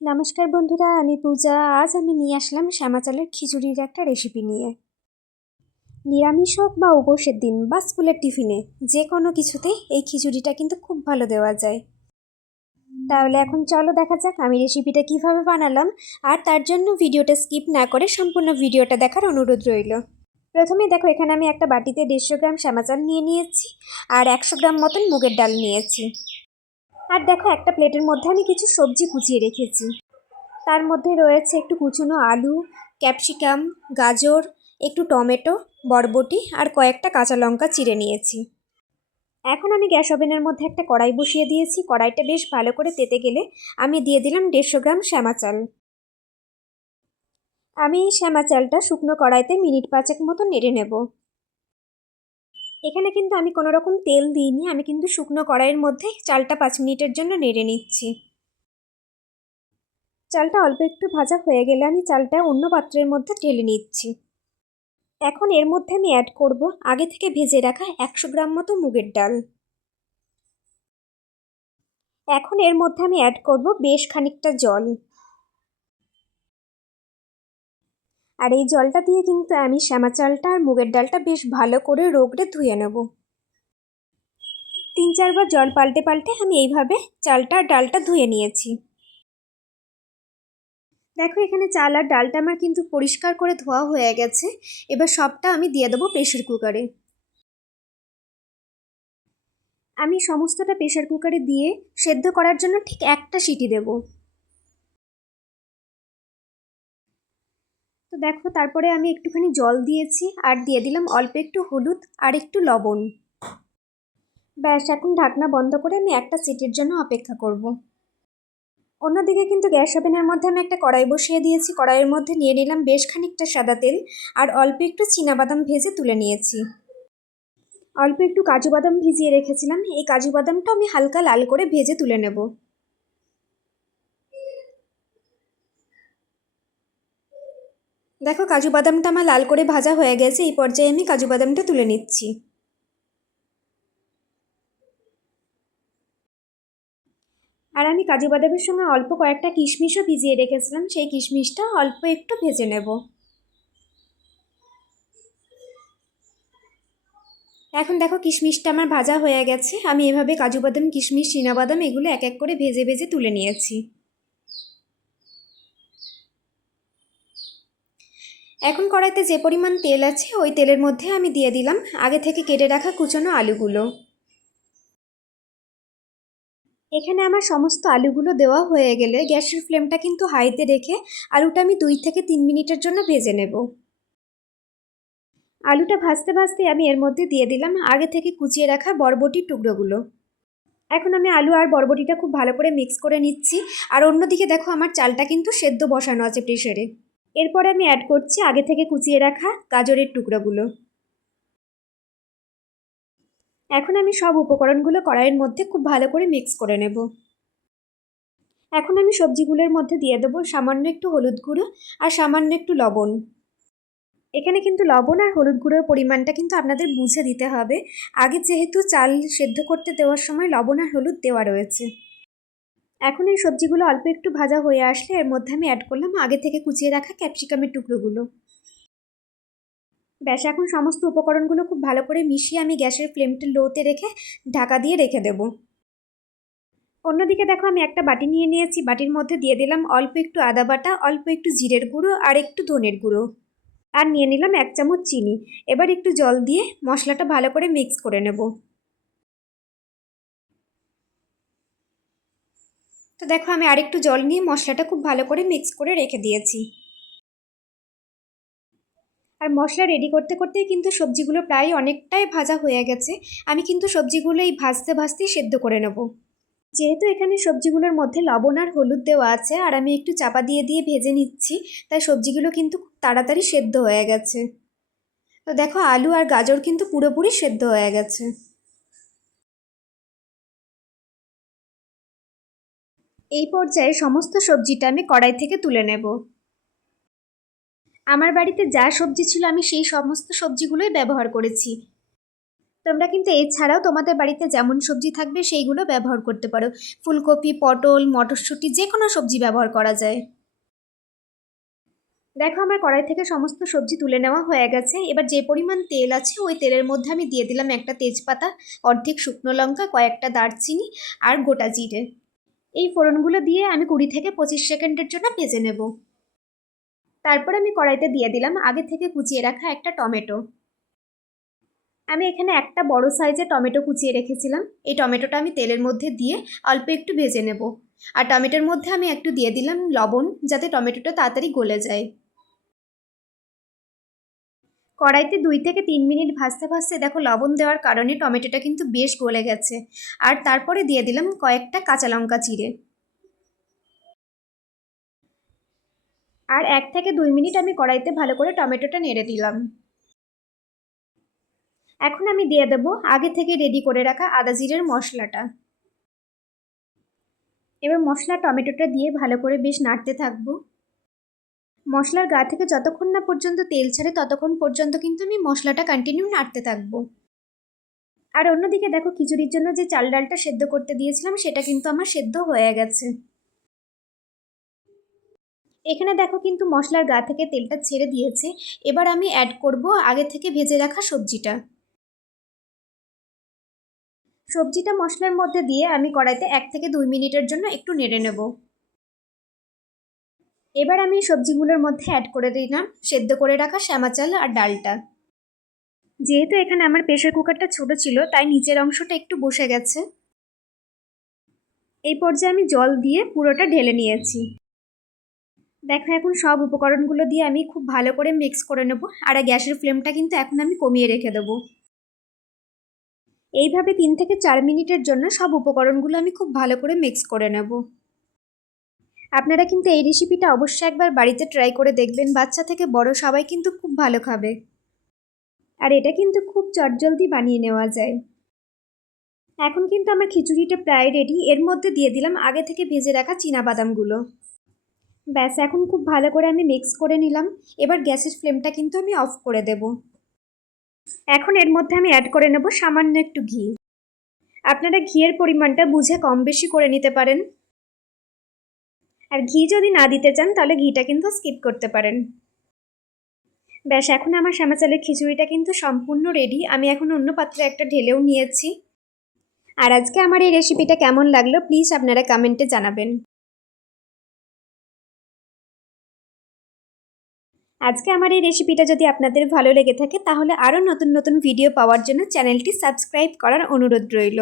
নমস্কার বন্ধুরা, আমি পূজা। আজ আমি নিয়ে আসলাম শ্যামা চালের খিচুড়ির একটা রেসিপি নিয়ে। নিরামিষ হোক বা উপোসের দিন বা স্কুলের টিফিনে যে কোনো কিছুতেই এই খিচুড়িটা কিন্তু খুব ভালো দেওয়া যায়। তাহলে এখন চলো দেখা যাক আমি রেসিপিটা কিভাবে বানালাম, আর তার জন্য ভিডিওটা স্কিপ না করে সম্পূর্ণ ভিডিওটা দেখার অনুরোধ রইল। প্রথমে দেখো, এখানে আমি একটা বাটিতে 150 গ্রাম শ্যামা চাল নিয়ে নিয়েছি আর 100 গ্রাম মতন মুগের ডাল নিয়েছি। আর দেখো, একটা প্লেটের মধ্যে আমি কিছু সবজি কুচিয়ে রেখেছি। তার মধ্যে রয়েছে একটু কুচনো আলু, ক্যাপসিকাম, গাজর, একটু টমেটো, বরবটি আর কয়েকটা কাঁচা লঙ্কা চিড়ে নিয়েছি। এখন আমি গ্যাস ওভেনের মধ্যে একটা কড়াই বসিয়ে দিয়েছি। কড়াইটা বেশ ভালো করে তেতে গেলে আমি দিয়ে দিলাম 150 গ্রাম শ্যামা চাল। আমি এই শ্যামা চালটা শুকনো কড়াইতে মিনিট 5 মতো নেড়ে নেব। এখানে কিন্তু আমি কোনো রকম তেল দিইনি, আমি কিন্তু শুকনো কড়াইয়ের মধ্যে চালটা 5 মিনিটের জন্য নেড়ে নিচ্ছি। চালটা অল্প একটু ভাজা হয়ে গেলে আমি চালটা অন্য পাত্রের মধ্যে ঢেলে নিচ্ছি। এখন এর মধ্যে আমি অ্যাড করব আগে থেকে ভেজে রাখা 100 গ্রাম মতো মুগের ডাল। এখন এর মধ্যে আমি অ্যাড করব বেশ খানিকটা জল। আর এই জলটা দিয়ে কিন্তু আমি শ্যামা চালটা আর মুগের ডালটা বেশ ভালো করে রগড়ে ধুয়ে নেব। 3-4 বার জল পাল্টে পাল্টে আমি এইভাবে চালটা আর ডালটা ধুয়ে নিয়েছি। দেখো, এখানে চাল আর ডালটা আমার কিন্তু পরিষ্কার করে ধোয়া হয়ে গেছে। এবার সবটা আমি দিয়ে দেবো প্রেশার কুকারে। আমি সমস্তটা প্রেশার কুকারে দিয়ে সেদ্ধ করার জন্য ঠিক একটা সিটি দেব। তো দেখো, তারপরে আমি একটুখানি জল দিয়েছি আর দিয়ে দিলাম অল্প একটু হলুদ আর একটু লবণ। ব্যাস, এখন ঢাকনা বন্ধ করে আমি একটা সিটির জন্য অপেক্ষা করব। অন্যদিকে কিন্তু গ্যাস ওভেনের মধ্যে আমি একটা কড়াই বসিয়ে দিয়েছি। কড়াইয়ের মধ্যে নিয়ে নিলাম বেশ খানিকটা সাদা তেল আর অল্প একটু চীনাবাদাম ভেজে তুলে নিয়েছি। অল্প একটু কাজু বাদাম ভিজিয়ে রেখেছিলাম, এই কাজু বাদামটা আমি হালকা লাল করে ভেজে তুলে নেব। দেখো, কাজু বাদামটা আমার লাল করে ভাজা হয়ে গেছে। এই পর্যায়ে আমি কাজু বাদামটা তুলে নিচ্ছি। আর আমি কাজু বাদামের সঙ্গে অল্প কয়েকটা কিশমিশও ভিজিয়ে রেখেছিলাম, সেই কিশমিশটা অল্প একটু ভেজে নেব। এখন দেখো, কিশমিশটা আমার ভাজা হয়ে গেছে। আমি এভাবে কাজু বাদাম, কিশমিশ, চীনাবাদাম এগুলো এক এক করে ভেজে ভেজে তুলে নিয়েছি। এখন কড়াইতে যে পরিমাণ তেল আছে ওই তেলের মধ্যে আমি দিয়ে দিলাম আগে থেকে কেটে রাখা কুচনো আলুগুলো। এখানে আমার সমস্ত আলুগুলো দেওয়া হয়ে গেলে গ্যাসের ফ্লেমটা কিন্তু হাইতে রেখে আলুটা আমি 2 থেকে 3 মিনিটের জন্য ভেজে নেব। আলুটা ভাজতে ভাজতে আমি এর মধ্যে দিয়ে দিলাম আগে থেকে কুচিয়ে রাখা বরবটির টুকরোগুলো। এখন আমি আলু আর বরবটিটা খুব ভালো করে মিক্স করে নিচ্ছি। আর অন্যদিকে দেখো, আমার চালটা কিন্তু সেদ্ধ বসানো আছে প্রেসারে। এরপরে আমি অ্যাড করছি আগে থেকে কুচিয়ে রাখা গাজরের টুকরোগুলো। এখন আমি সব উপকরণগুলো কড়াইয়ের মধ্যে খুব ভালো করে মিক্স করে নেব। এখন আমি সবজিগুলোর মধ্যে দিয়ে দেবো সামান্য একটু হলুদ গুঁড়ো আর সামান্য একটু লবণ। এখানে কিন্তু লবণ আর হলুদ গুঁড়োর পরিমাণটা কিন্তু আপনাদের বুঝে দিতে হবে। আগে যেহেতু চাল সেদ্ধ করতে দেওয়ার সময় লবণ আর হলুদ দেওয়া রয়েছে। এখন এই সবজিগুলো অল্প একটু ভাজা হয়ে আসলে এর মধ্যে আমি অ্যাড করলাম আগে থেকে কুচিয়ে রাখা ক্যাপসিকামের টুকরোগুলো। ব্যাস, এখন সমস্ত উপকরণগুলো খুব ভালো করে মিশিয়ে আমি গ্যাসের ফ্লেমটা লোতে রেখে ঢাকা দিয়ে রেখে দেব। অন্যদিকে দেখো, আমি একটা বাটি নিয়ে নিয়েছি। বাটির মধ্যে দিয়ে দিলাম অল্প একটু আদা বাটা, অল্প একটু জিরের গুঁড়ো আর একটু ধনের গুঁড়ো, আর নিয়ে নিলাম 1 চামচ চিনি। এবার একটু জল দিয়ে মশলাটা ভালো করে মিক্স করে নেব। তো দেখো, আমি আরেকটু জল নিয়ে মশলাটা খুব ভালো করে মিক্স করে রেখে দিয়েছি। আর মশলা রেডি করতে করতেই কিন্তু সবজিগুলো প্রায় অনেকটাই ভাজা হয়ে গেছে। আমি কিন্তু সবজিগুলো এই ভাজতে ভাজতেই সেদ্ধ করে নেব। যেহেতু এখানে সবজিগুলোর মধ্যে লবণ আর হলুদ দেওয়া আছে আর আমি একটু চাপা দিয়ে দিয়ে ভেজে নিচ্ছি, তাই সবজিগুলো কিন্তু খুব তাড়াতাড়ি সেদ্ধ হয়ে গেছে। তো দেখো, আলু আর গাজর কিন্তু পুরোপুরি সেদ্ধ হয়ে গেছে। এই পর্যায়ে সমস্ত সবজিটা আমি কড়াই থেকে তুলে নেব। আমার বাড়িতে যা সবজি ছিল আমি সেই সমস্ত সবজিগুলোই ব্যবহার করেছি। তোমরা কিন্তু এছাড়াও তোমাদের বাড়িতে যেমন সবজি থাকবে সেইগুলো ব্যবহার করতে পারো। ফুলকপি, পটল, মটরশুঁটি যে কোনো সবজি ব্যবহার করা যায়। দেখো আমার কড়াই থেকে সমস্ত সবজি তুলে নেওয়া হয়ে গেছে। এবার যে পরিমাণ তেল আছে ওই তেলের মধ্যে আমি দিয়ে দিলাম একটা তেজপাতা, অর্ধেক শুকনো লঙ্কা, কয়েকটা দারচিনি আর গোটা জিরে। এই ফোড়নগুলো দিয়ে আমি 20 থেকে 25 সেকেন্ডের জন্য ভেজে নেব। তারপর আমি কড়াইতে দিয়ে দিলাম আগে থেকে কুচিয়ে রাখা একটা টমেটো। আমি এখানে একটা বড় সাইজের টমেটো কুচিয়ে রেখেছিলাম। এই টমেটোটা আমি তেলের মধ্যে দিয়ে অল্প একটু ভেজে নেব। আর টমেটোর মধ্যে আমি একটু দিয়ে দিলাম লবণ, যাতে টমেটোটা তাড়াতাড়ি গলে যায়। কড়াইতে 2 থেকে 3 মিনিট ভাজতে ভাজতে দেখো লবণ দেওয়ার কারণে টমেটোটা কিন্তু বেশ গলে গেছে। আর তারপরে দিয়ে দিলাম কয়েকটা কাঁচা লঙ্কা চিড়ে। আর 1 থেকে 2 মিনিট আমি কড়াইতে ভালো করে টমেটোটা নেড়ে দিলাম। এখন আমি দিয়ে দেব আগে থেকে রেডি করে রাখা আদা জিরের মশলাটা। এবার মশলা টমেটোটা দিয়ে ভালো করে বেশ নাড়তে থাকবো। মশলার গা থেকে যতক্ষণ না পর্যন্ত তেল ছাড়ে ততক্ষণ পর্যন্ত কিন্তু আমি মশলাটা কন্টিনিউ নাড়তে থাকবো। আর অন্যদিকে দেখো খিচুড়ির জন্য যে চাল ডালটা সেদ্ধ করতে দিয়েছিলাম সেটা কিন্তু আমার সেদ্ধ হয়ে গেছে। এখানে দেখো কিন্তু মশলার গা থেকে তেলটা ছেড়ে দিয়েছে। এবার আমি অ্যাড করব আগে থেকে ভেজে রাখা সবজিটা। সবজিটা মশলার মধ্যে দিয়ে আমি কড়াইতে 1 থেকে 2 মিনিটের জন্য একটু নেড়ে নেব। এবার আমি সবজিগুলোর মধ্যে অ্যাড করে দিলাম সেদ্ধ করে রাখা শ্যামা চাল আর ডালটা। যেহেতু এখানে আমার প্রেসার কুকারটা ছোট ছিল তাই নিচের অংশটা একটু বসে গেছে। এই পর্যায়ে আমি জল দিয়ে পুরোটা ঢেলে নিয়েছি। দেখো এখন সব উপকরণগুলো দিয়ে আমি খুব ভালো করে মিক্স করে নেব। আর গ্যাসের ফ্লেমটা কিন্তু এখন আমি কমিয়ে রেখে দেবো। এইভাবে 3 থেকে 4 মিনিটের জন্য সব উপকরণগুলো আমি খুব ভালো করে মিক্স করে নেব। আপনারা কিন্তু এই রেসিপিটা অবশ্যই একবার বাড়িতে ট্রাই করে দেখবেন। বাচ্চা থেকে বড় সবাই কিন্তু খুব ভালো খাবে। আর এটা কিন্তু খুব চটজলদি বানিয়ে নেওয়া যায়। এখন কিন্তু আমার খিচুড়িটা প্রায় রেডি। এর মধ্যে দিয়ে দিলাম আগে থেকে ভেজে রাখা চীনাবাদামগুলো। ব্যাস এখন খুব ভালো করে আমি মিক্স করে নিলাম। এবার গ্যাসের ফ্লেমটা কিন্তু আমি অফ করে দেব। এখন এর মধ্যে আমি অ্যাড করে নেব সামান্য একটু ঘি। আপনারা ঘিয়ের পরিমাণটা বুঝে কম বেশি করে নিতে পারেন। আর ঘি যদি না দিতে চান তাহলে ঘিটা কিন্তু স্কিপ করতে পারেন। ব্যাস এখন আমার শ্যামা চালের খিচুড়িটা কিন্তু সম্পূর্ণ রেডি। আমি এখন অন্য পাত্রে একটা ঢেলেও নিয়েছি। আর আজকে আমার এই রেসিপিটা কেমন লাগলো প্লিজ আপনারা কমেন্টে জানাবেন। আজকে আমার এই রেসিপিটা যদি আপনাদের ভালো লেগে থাকে তাহলে আরও নতুন নতুন ভিডিও পাওয়ার জন্য চ্যানেলটি সাবস্ক্রাইব করার অনুরোধ রইল।